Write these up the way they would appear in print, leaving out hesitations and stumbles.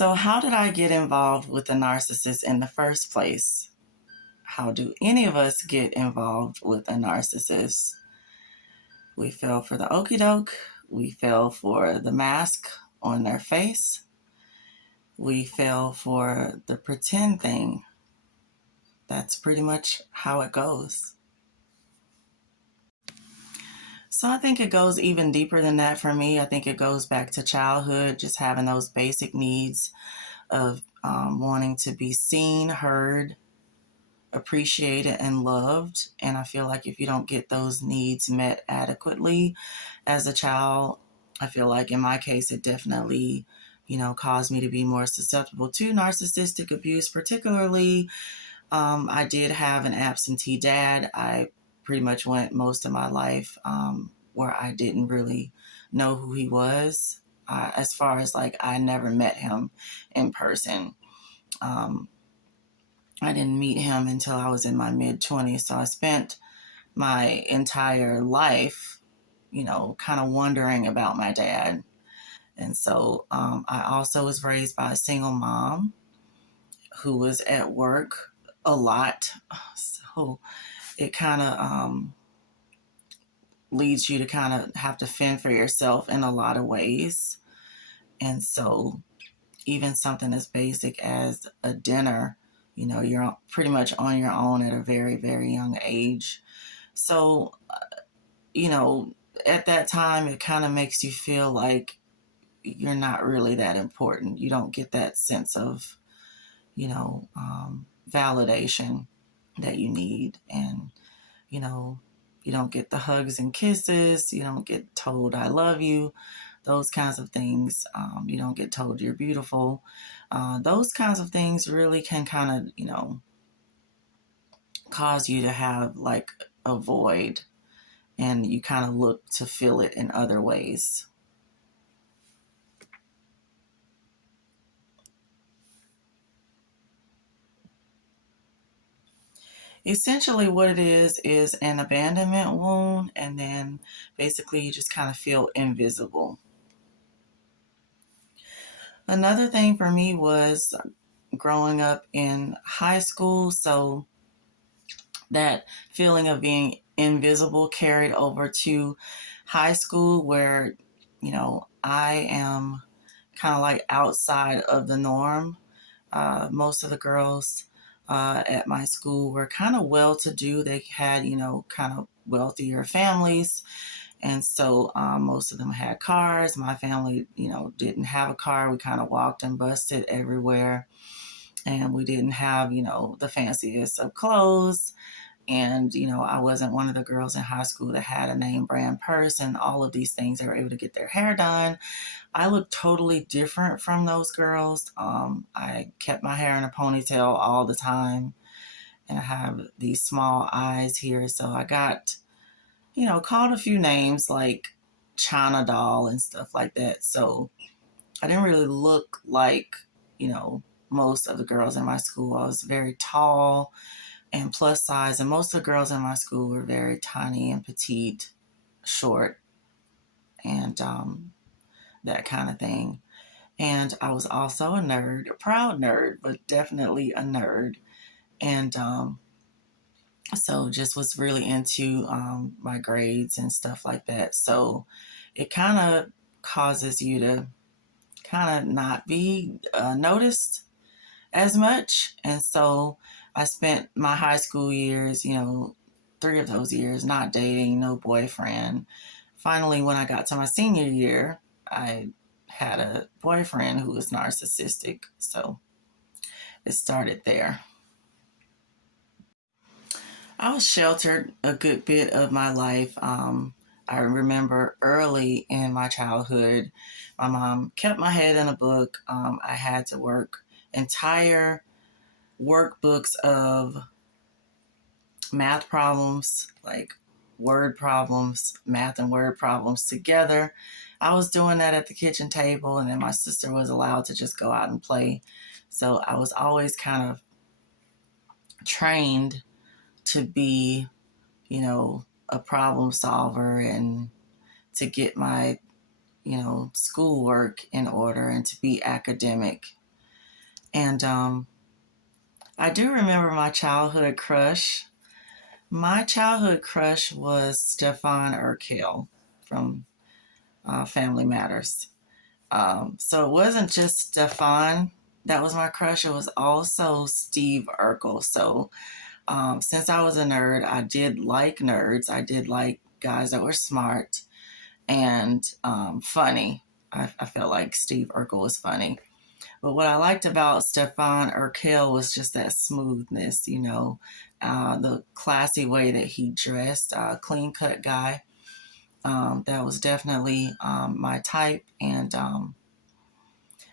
So, how did I get involved with the narcissist in the first place? How do any of us get involved with a narcissist? We fell for the okey doke. We fell for the mask on their face. We fell for the pretend thing. That's pretty much how it goes. So I think it goes even deeper than that for me. I think it goes back to childhood, just having those basic needs of wanting to be seen, heard, appreciated, and loved. And I feel like if you don't get those needs met adequately as a child, I feel like in my case, it definitely, caused me to be more susceptible to narcissistic abuse. Particularly, I did have an absentee dad. I pretty much went most of my life where I didn't really know who he was. As far as like, I never met him in person. Um, I didn't meet him until I was in my mid 20s. So I spent my entire life, kind of wondering about my dad. And so I also was raised by a single mom who was at work a lot. So it kind of leads you to kind of have to fend for yourself in a lot of ways. And so even something as basic as a dinner, you're pretty much on your own at a very, very young age. So, you know, at that time, it kind of makes you feel like you're not really that important. You don't get that sense of, validation that you need. And, you know, you don't get the hugs and kisses. You don't get told, I love you. Those kinds of things. You don't get told you're beautiful. Those kinds of things really can kind of, cause you to have like a void, and you kind of look to fill it in other ways. Essentially, what it is an abandonment wound, and then basically you just kind of feel invisible. Another thing for me was growing up in high school. So that feeling of being invisible carried over to high school, where, I am kind of like outside of the norm. Most of the girls at my school were kind of well to do. They had, kind of wealthier families. And so most of them had cars. My family, didn't have a car. We kind of walked and busted everywhere. And we didn't have, the fanciest of clothes. And, I wasn't one of the girls in high school that had a name brand purse and all of these things. They were able to get their hair done. I looked totally different from those girls. I kept my hair in a ponytail all the time, and I have these small eyes here. So I got, called a few names like China Doll and stuff like that. So I didn't really look like, you know, most of the girls in my school. I was very tall and plus size, and most of the girls in my school were very tiny and petite, short, and that kind of thing. And I was also a nerd, a proud nerd, but definitely a nerd. And so just was really into my grades and stuff like that. So it kind of causes you to kind of not be noticed as much. And so I spent my high school years, 3 of those years not dating, no boyfriend. Finally, when I got to my senior year, I had a boyfriend who was narcissistic. So it started there. I was sheltered a good bit of my life. I remember early in my childhood, my mom kept my head in a book. I had to work entire workbooks of math problems, like word problems, math and word problems together. I was doing that at the kitchen table, and then my sister was allowed to just go out and play. So I was always kind of trained to be, a problem solver, and to get my, schoolwork in order, and to be academic. And I do remember my childhood crush. My childhood crush was Stefan Urkel from Family Matters. So it wasn't just Stefan that was my crush, it was also Steve Urkel. So since I was a nerd, I did like nerds. I did like guys that were smart and funny. I felt like Steve Urkel was funny. But what I liked about Stefan Urkel was just that smoothness, the classy way that he dressed, clean cut guy. That was definitely my type. And,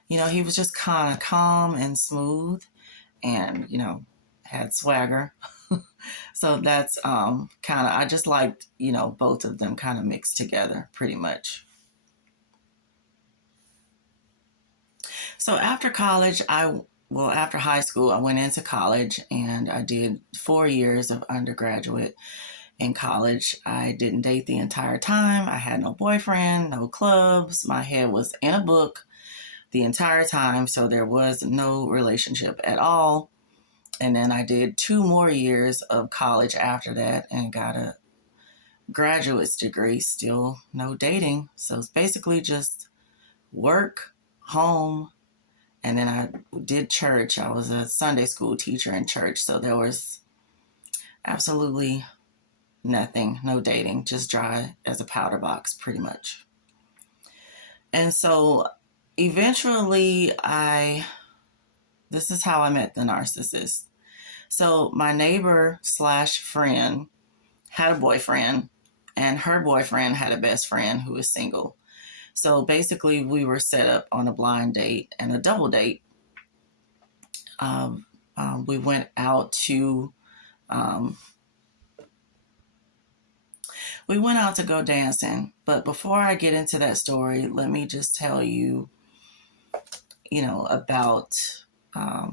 he was just kind of calm and smooth and, had swagger. So that's kind of, I just liked, both of them kind of mixed together pretty much. So after college, after high school, I went into college and I did 4 years of undergraduate in college. I didn't date the entire time. I had no boyfriend, no clubs. My head was in a book the entire time. So there was no relationship at all. And then I did 2 more years of college after that and got a graduate's degree, still no dating. So it's basically just work, home, and then I did church. I was a Sunday school teacher in church. So there was absolutely nothing, no dating, just dry as a powder box, pretty much. And so eventually, this is how I met the narcissist. So my neighbor slash friend had a boyfriend, and her boyfriend had a best friend who was single. So basically, we were set up on a blind date and a double date. We went out to go dancing. But before I get into that story, let me just tell you, about. I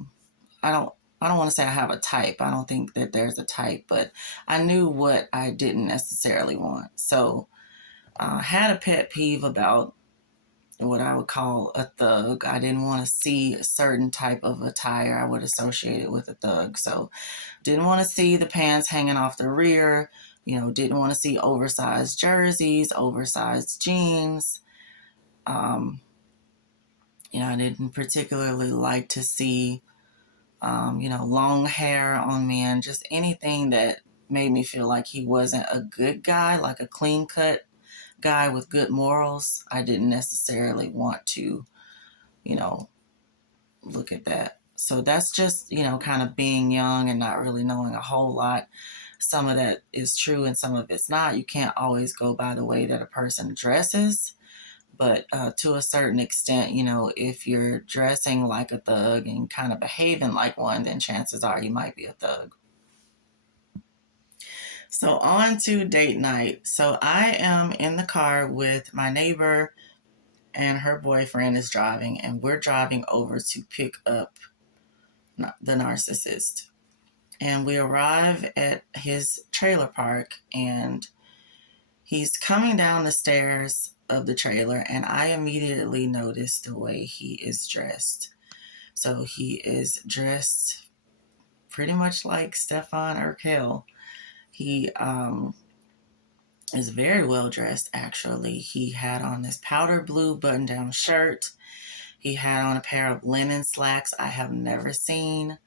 don't. I don't want to say I have a type. I don't think that there's a type, but I knew what I didn't necessarily want. So I had a pet peeve about what I would call a thug. I didn't want to see a certain type of attire I would associate it with a thug. So didn't want to see the pants hanging off the rear, didn't want to see oversized jerseys, oversized jeans. I didn't particularly like to see, long hair on men, just anything that made me feel like he wasn't a good guy, like a clean cut guy with good morals. I didn't necessarily want to, you know, look at that. So that's just, kind of being young and not really knowing a whole lot. Some of that is true and some of it's not. You can't always go by the way that a person dresses. But to a certain extent, if you're dressing like a thug and kind of behaving like one, then chances are you might be a thug. So on to date night. So I am in the car with my neighbor and her boyfriend is driving, and we're driving over to pick up the narcissist. And we arrive at his trailer park, and he's coming down the stairs of the trailer, and I immediately notice the way he is dressed. So he is dressed pretty much like Stefan Urkel. He is very well dressed, actually. He had on this powder blue button down shirt. He had on a pair of linen slacks. I have never seen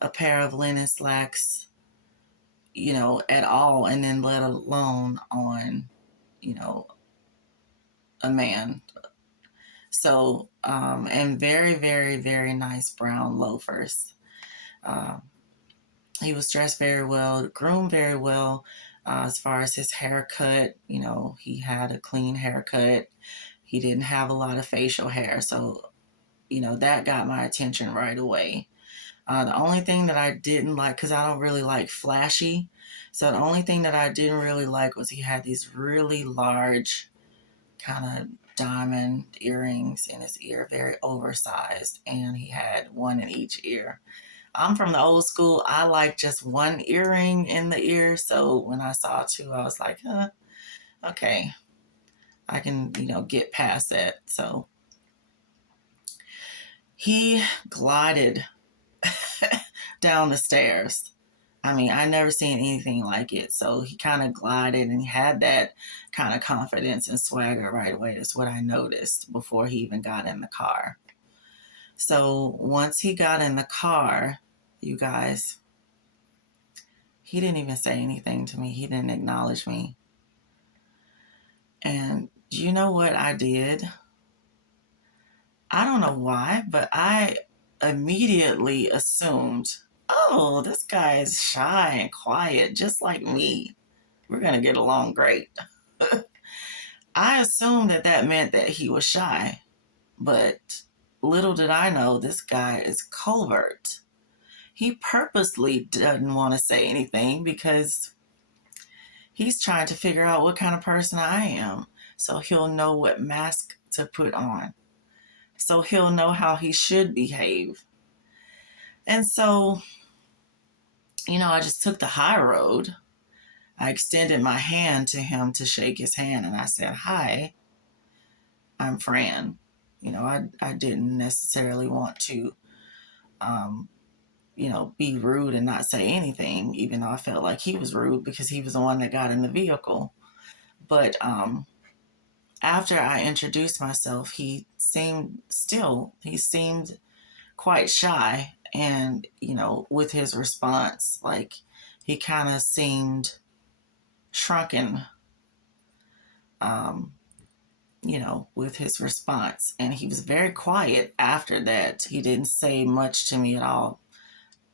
a pair of linen slacks, at all, and then let alone on, a man. So, and very, very, very nice brown loafers. Um, he was dressed very well, groomed very well. As far as his haircut, he had a clean haircut. He didn't have a lot of facial hair. So, that got my attention right away. The only thing that I didn't like, because I don't really like flashy, so the only thing that I didn't really like was he had these really large kind of diamond earrings in his ear, very oversized, and he had one in each ear. I'm from the old school. I like just one earring in the ear, so when I saw two, I was like, okay, I can, get past that. So He glided down the stairs. I mean, I never seen anything like it. So he kind of glided and he had that kind of confidence and swagger right away. That's what I noticed before he even got in the car. So once he got in the car, you guys, he didn't even say anything to me. He didn't acknowledge me. And do you know what I did? I don't know why, but I immediately assumed, oh, this guy is shy and quiet, just like me. We're going to get along great. I assumed that that meant that he was shy, but little did I know this guy is covert. He purposely doesn't want to say anything because he's trying to figure out what kind of person I am, so he'll know what mask to put on. So he'll know how he should behave. And so, I just took the high road. I extended my hand to him to shake his hand and I said, "Hi, I'm Fran." I didn't necessarily want to, be rude and not say anything, even though I felt like he was rude because he was the one that got in the vehicle. But after I introduced myself, he seemed quite shy. And, with his response, like he kind of seemed shrunken, um, with his response. And he was very quiet after that. He didn't say much to me at all.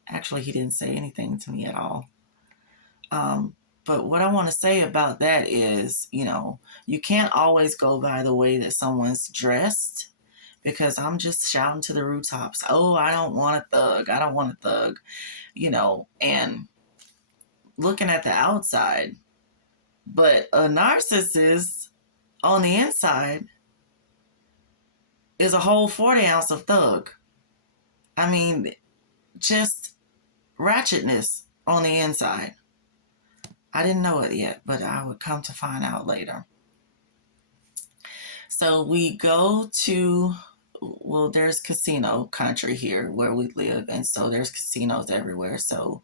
Actually, he didn't say anything to me at all. But what I want to say about that is, you can't always go by the way that someone's dressed, because I'm just shouting to the rooftops, "Oh, I don't want a thug. I don't want a thug," and looking at the outside. But a narcissist on the inside is a whole 40 ounce of thug. I mean, just ratchetness on the inside. I didn't know it yet, but I would come to find out later. So we go to, well, there's casino country here where we live, and so there's casinos everywhere. So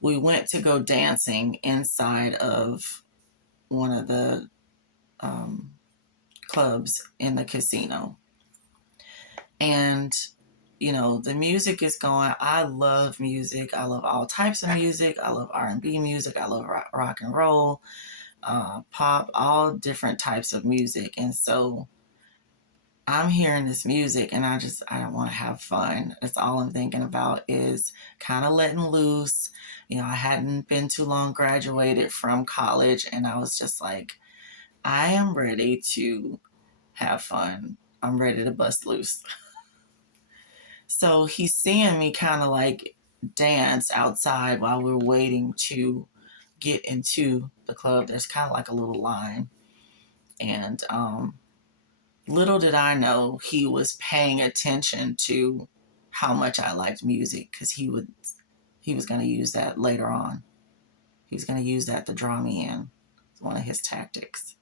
we went to go dancing inside of one of the clubs in the casino. And, the music is going. I love music. I love all types of music. I love R&B music. I love rock and roll, pop, all different types of music. And so I'm hearing this music and I don't want to have fun. That's all I'm thinking about is kind of letting loose. I hadn't been too long graduated from college and I was just like, I am ready to have fun. I'm ready to bust loose. So he's seeing me kind of like dance outside while we're waiting to get into the club. There's kind of like a little line. And little did I know he was paying attention to how much I liked music, because he was going to use that later on. He was going to use that to draw me in. It's one of his tactics.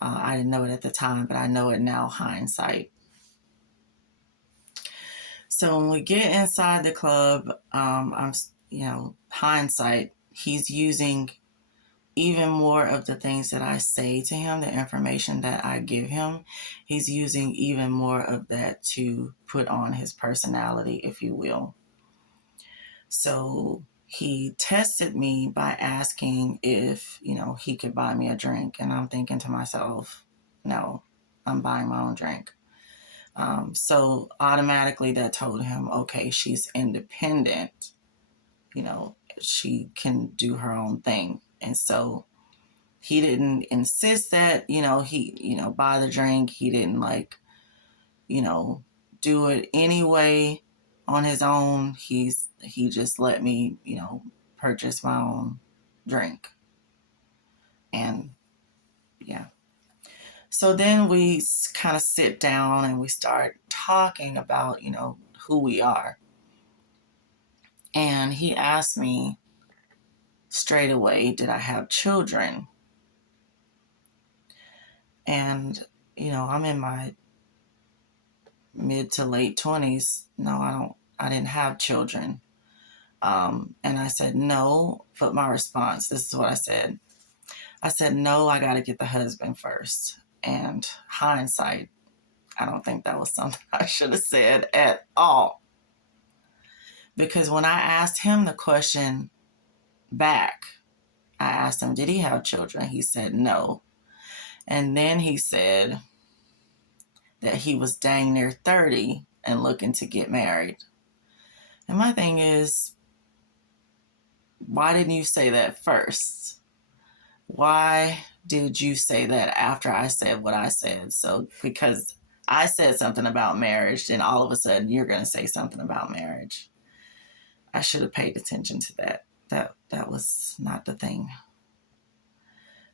I didn't know it at the time, but I know it now, hindsight. So when we get inside the club, hindsight, he's using even more of the things that I say to him, the information that I give him. He's using even more of that to put on his personality, if you will. So he tested me by asking if, he could buy me a drink. And I'm thinking to myself, no, I'm buying my own drink. So automatically that told him, okay, she's independent. She can do her own thing. And so he didn't insist that, he, buy the drink. He didn't do it anyway on his own. He just let me, purchase my own drink. And yeah. So then we kind of sit down and we start talking about, who we are. And he asked me straight away, did I have children? And, I'm in my mid to late 20s. No, I didn't have children. And I said, no, but my response, this is what I said. I said, no, I got to get the husband first. And hindsight, I don't think that was something I should have said at all. Because when I asked him the question back, I asked him, did he have children? He said no. And then he said that he was dang near 30 and looking to get married. And my thing is, why didn't you say that first? Why did you say that after I said what I said? So, because I said something about marriage, then all of a sudden you're going to say something about marriage. I should have paid attention to that. That was not the thing.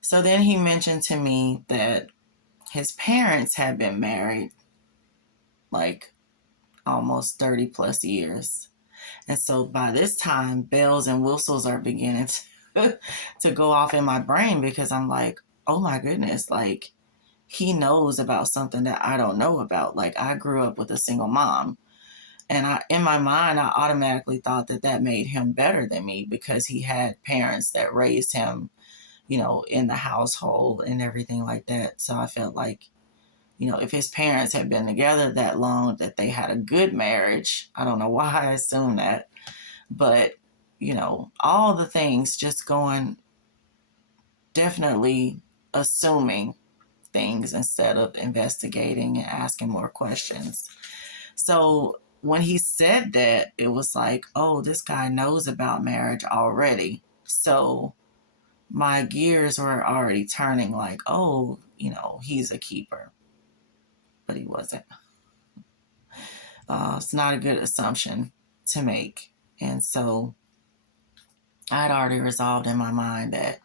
So then he mentioned to me that his parents had been married like almost 30 plus years. And so by this time, bells and whistles are beginning to go off in my brain, because I'm like, oh my goodness, like he knows about something that I don't know about. Like I grew up with a single mom. And in my mind, I automatically thought that that made him better than me because he had parents that raised him, in the household and everything like that. So I felt like, if his parents had been together that long, that they had a good marriage. I don't know why I assumed that, but, all the things just going, definitely assuming things instead of investigating and asking more questions. So when he said that, it was like, oh, this guy knows about marriage already. So my gears were already turning like, oh, he's a keeper. But he wasn't. It's not a good assumption to make. And so I'd already resolved in my mind that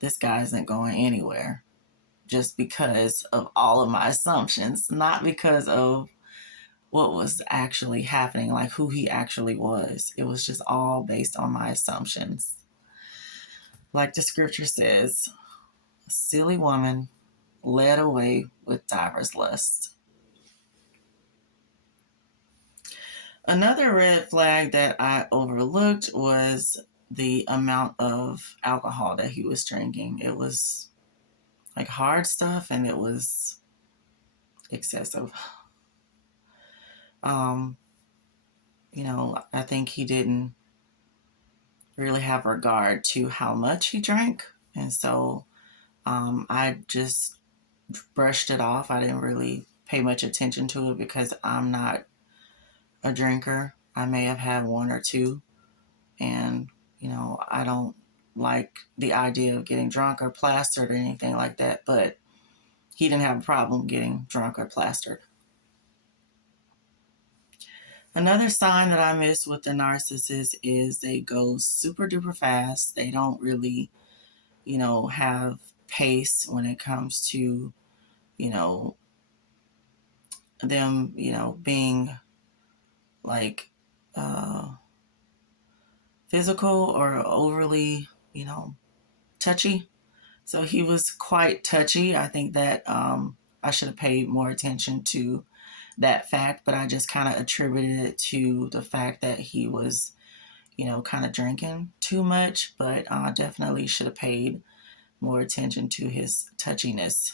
this guy isn't going anywhere just because of all of my assumptions, not because of what was actually happening, like who he actually was. It was just all based on my assumptions. Like the scripture says, a silly woman led away with divers lusts. Another red flag that I overlooked was the amount of alcohol that he was drinking. It was like hard stuff and it was excessive. I think he didn't really have regard to how much he drank. And so I just brushed it off. I didn't really pay much attention to it because I'm not a drinker. I may have had one or two. And, I don't like the idea of getting drunk or plastered or anything like that. But he didn't have a problem getting drunk or plastered. Another sign that I miss with the narcissist is they go super duper fast. They don't really, have pace when it comes to, them, being like physical or overly, touchy. So he was quite touchy. I think that I should have paid more attention to that fact, but I just kind of attributed it to the fact that he was, kind of drinking too much, but definitely should have paid more attention to his touchiness.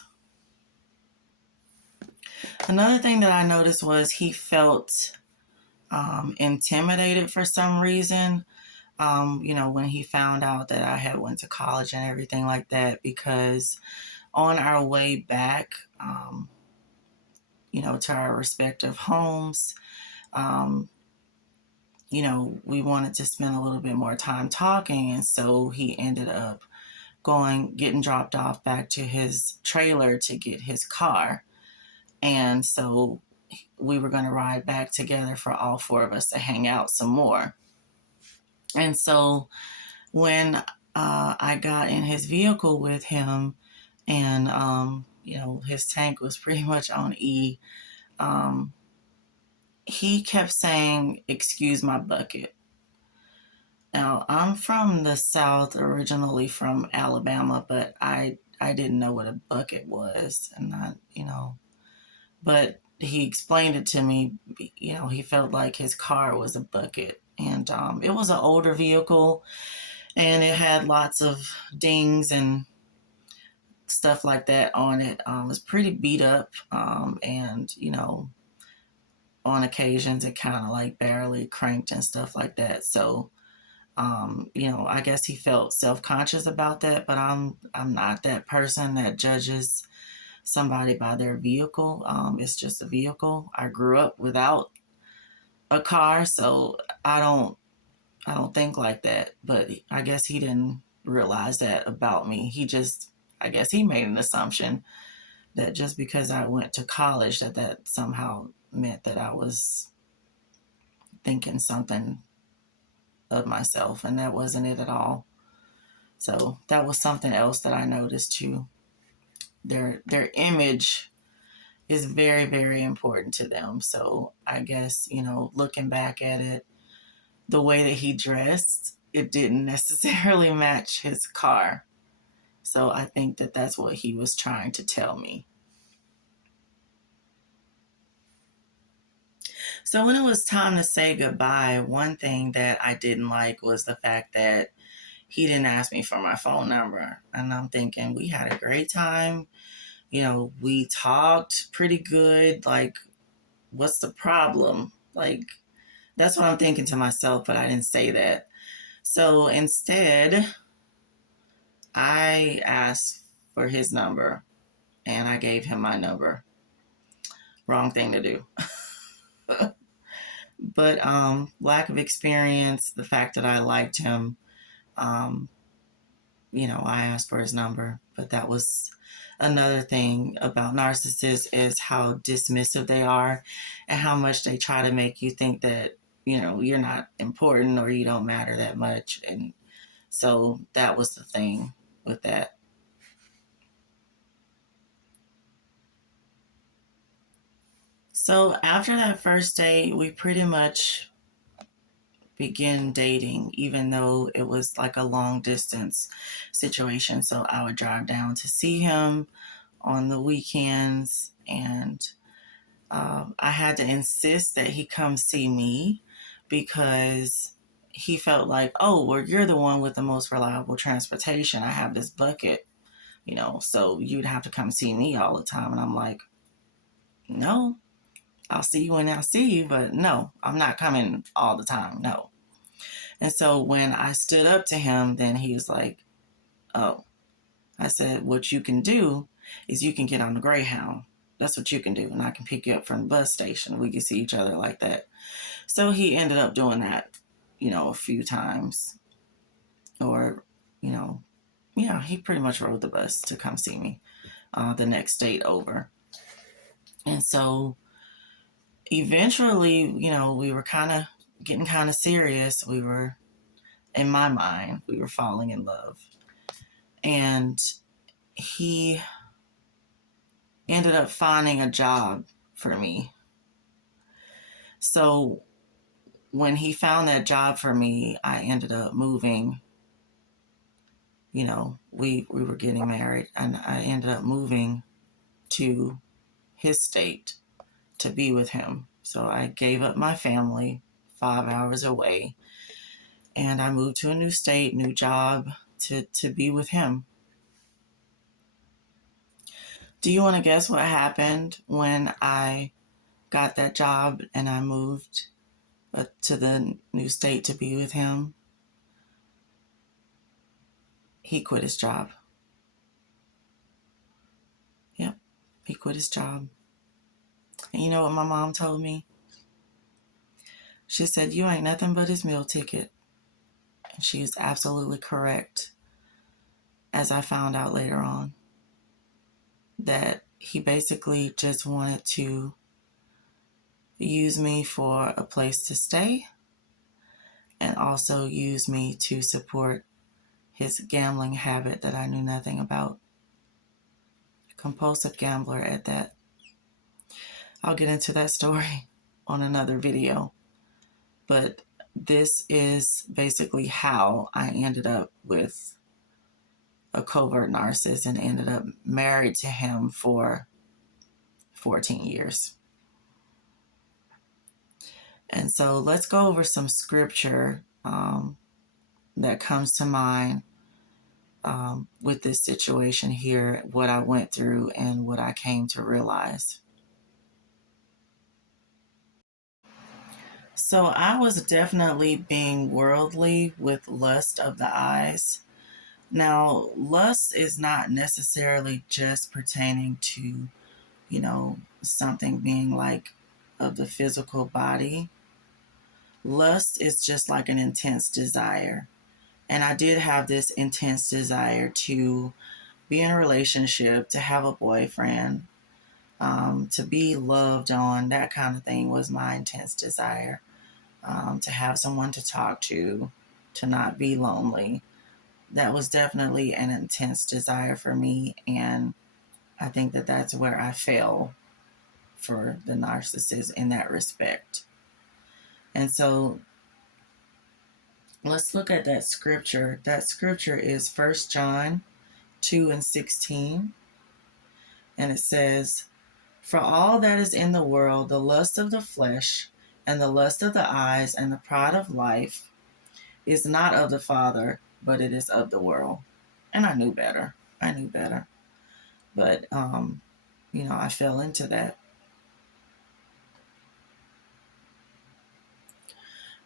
Another thing that I noticed was he felt intimidated for some reason. When he found out that I had went to college and everything like that, because on our way back, to our respective homes, we wanted to spend a little bit more time talking. And so he ended up getting dropped off back to his trailer to get his car. And so we were going to ride back together for all four of us to hang out some more. And so when I got in his vehicle with him and, his tank was pretty much on E, he kept saying, "Excuse my bucket." Now, I'm from the South, originally from Alabama, but I didn't know what a bucket was. And but he explained it to me. He felt like his car was a bucket, and it was an older vehicle, and it had lots of dings and stuff like that on it. It was pretty beat up, and on occasions it kind of like barely cranked and stuff like that. So I guess he felt self-conscious about that, but I'm not that person that judges somebody by their vehicle. It's just a vehicle. I grew up without a car, so I don't think like that. But I guess he didn't realize that about me. I guess he made an assumption that just because I went to college, that somehow meant that I was thinking something of myself, and that wasn't it at all. So that was something else that I noticed too. Their image is very, very important to them. So I guess, looking back at it, the way that he dressed, it didn't necessarily match his car. So I think that that's what he was trying to tell me. So when it was time to say goodbye, one thing that I didn't like was the fact that he didn't ask me for my phone number. And I'm thinking, we had a great time. We talked pretty good. Like, what's the problem? Like, that's what I'm thinking to myself, but I didn't say that. So instead, I asked for his number and I gave him my number. Wrong thing to do. But lack of experience, the fact that I liked him, um, I asked for his number. But that was another thing about narcissists, is how dismissive they are and how much they try to make you think that, you're not important or you don't matter that much. And so that was the thing with that. So after that first date, we pretty much began dating, even though it was like a long distance situation. So I would drive down to see him on the weekends, and I had to insist that he come see me because he felt like, oh, well, you're the one with the most reliable transportation. I have this bucket, so you'd have to come see me all the time. And I'm like, no, I'll see you when I see you, but no, I'm not coming all the time. No. And so when I stood up to him, then he was like, oh, I said, what you can do is you can get on the Greyhound. That's what you can do. And I can pick you up from the bus station. We can see each other like that. So he ended up doing that, a few times. Or, yeah, he pretty much rode the bus to come see me the next date over. And so eventually, we were getting kind of serious. We were, in my mind, we were falling in love. And he ended up finding a job for me. So when he found that job for me, I ended up moving. We were getting married, and I ended up moving to his state to be with him. So I gave up my family 5 hours away, and I moved to a new state, new job to be with him. Do you want to guess what happened when I got that job and I moved to the new state to be with him? He quit his job. Yep, he quit his job. And you know what my mom told me? She said, you ain't nothing but his meal ticket. And she is absolutely correct, as I found out later on, that he basically just wanted to use me for a place to stay and also use me to support his gambling habit that I knew nothing about. Compulsive gambler at that. I'll get into that story on another video. But this is basically how I ended up with a covert narcissist and ended up married to him for 14 years. And so let's go over some scripture that comes to mind with this situation here, what I went through and what I came to realize. So I was definitely being worldly with lust of the eyes. Now, lust is not necessarily just pertaining to, something being like of the physical body. Lust is just like an intense desire. And I did have this intense desire to be in a relationship, to have a boyfriend, to be loved on. That kind of thing was my intense desire. To have someone to talk to not be lonely. That was definitely an intense desire for me. And I think that that's where I fell for the narcissist in that respect. And so let's look at that scripture. That scripture is 1 John 2:16. And it says, "For all that is in the world, the lust of the flesh, and the lust of the eyes, and the pride of life, is not of the Father, but it is of the world." And I knew better. But, I fell into that.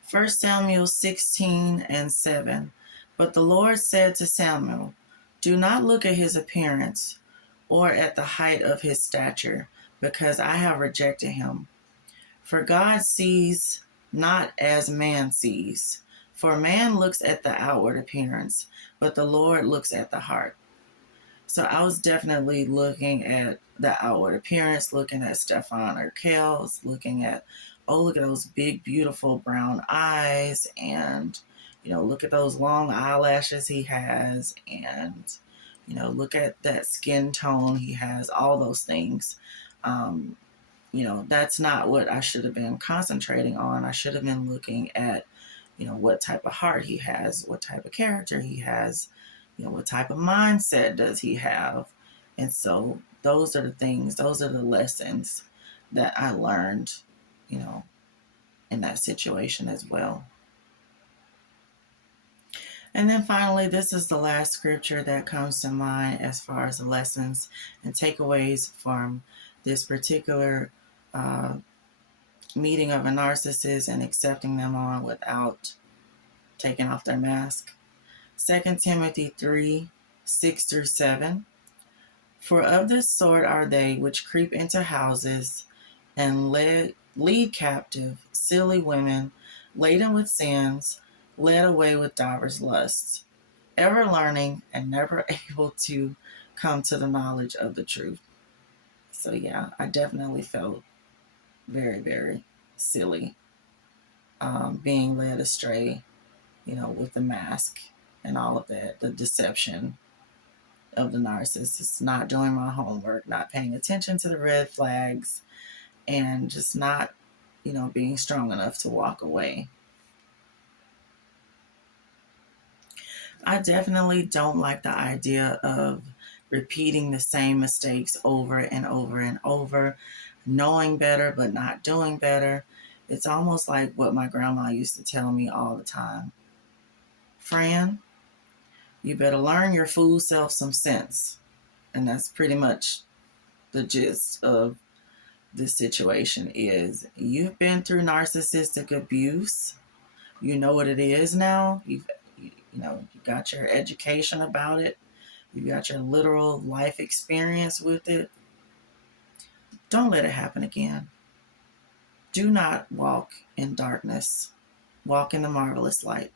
1 Samuel 16:7. But the Lord said to Samuel, "Do not look at his appearance or at the height of his stature, because I have rejected him. For God sees not as man sees. For man looks at the outward appearance, but the Lord looks at the heart." So I was definitely looking at the outward appearance, looking at Stefan or Kels, looking at, oh, look at those big, beautiful brown eyes, and, look at those long eyelashes he has, and, look at that skin tone he has, all those things. That's not what I should have been concentrating on. I should have been looking at, what type of heart he has, what type of character he has, what type of mindset does he have. And so those are the things, those are the lessons that I learned, in that situation as well. And then finally, this is the last scripture that comes to mind as far as the lessons and takeaways from this particular meeting of a narcissist and accepting them on without taking off their mask. 2 Timothy 3:6-7. "For of this sort are they which creep into houses and lead captive silly women, laden with sins, led away with divers lusts, ever learning and never able to come to the knowledge of the truth." So yeah, I definitely felt very, very silly, being led astray, with the mask and all of that, the deception of the narcissist, not doing my homework, not paying attention to the red flags, and just not, being strong enough to walk away. I definitely don't like the idea of repeating the same mistakes over and over and over, knowing better but not doing better. It's almost like what my grandma used to tell me all the time. "Fran, you better learn your fool self some sense." And that's pretty much the gist of this situation. Is you've been through narcissistic abuse. You know what it is now. You got your education about it. You got your literal life experience with it. Don't let it happen again. Do not walk in darkness. Walk in the marvelous light.